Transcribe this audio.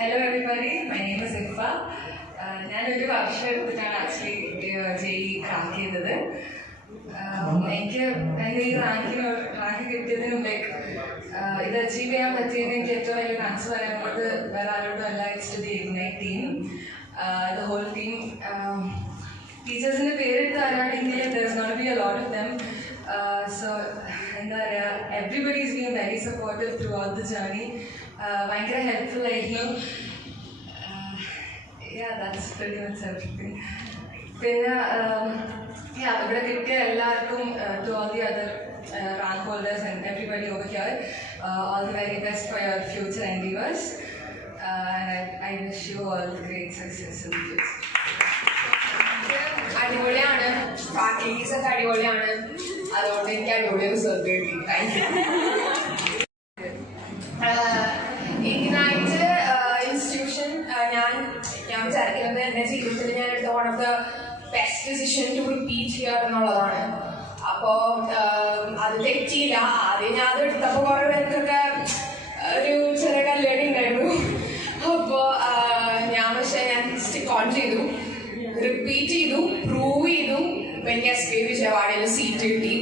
Hello everybody, my name is Ifa. ഞാനൊരു വർഷം എടുത്തിട്ടാണ് ആക്ച്വലി ജെഇ ക്രാക്ക് ചെയ്തത്. എനിക്ക് എൻ്റെ ഈ റാങ്ക് കിട്ടിയതിനും ലൈക്ക് ഇത് അച്ചീവ് ചെയ്യാൻ പറ്റിയതിന് എനിക്ക് ഏറ്റവും വലിയ താങ്ക്സ് പറയാനുള്ളത് വേറെ ആരോടും അല്ല, it's to the Ignite team, the whole team. ടീച്ചേഴ്സിൻ്റെ പേരിട്ട് തരാണെങ്കിൽ there is not be a lot of them. So എന്താ പറയുക, everybody is been very supportive throughout the journey. ഭയങ്കര ഹെൽപ്ഫുൾ ആയിരുന്നു. Yeah, that's pretty much everything. പിന്നെ ഇവിടെ കിട്ടിയ എല്ലാവർക്കും, to all the other rank holders and everybody over here, all the very best for your future endeavors, and I wish you all great success in the future. അടിപൊളിയാണ്, faculties ഒക്കെ അടിപൊളിയാണ്, അതുകൊണ്ട് എനിക്ക് അടിപൊളി റിസൾട്ട് കിട്ടി. Thank you. ഇഗ്നൈറ്റ് ഇൻസ്റ്റിറ്റ്യൂഷൻ ഞാൻ വിചാരിക്കുന്നത് എൻ്റെ ജീവിതത്തിൽ ഞാൻ എടുത്ത one of the best decision to repeat here എന്നുള്ളതാണ്. അപ്പോൾ അത് തെറ്റിയില്ല. ആദ്യം ഞാൻ അത് എടുത്തപ്പോൾ കുറേ പേർക്കൊക്കെ ഒരു ചെറിയ കല്ലേടി ഉണ്ടായിരുന്നു. അപ്പോൾ ഞാൻ സ്റ്റിക്ക് ഓൺ ചെയ്തു, റിപ്പീറ്റ് ചെയ്തു, പ്രൂവ് ചെയ്തു. ഇപ്പം എനിക്ക് SK വിജയവാഡയിൽ സീറ്റ് കിട്ടി.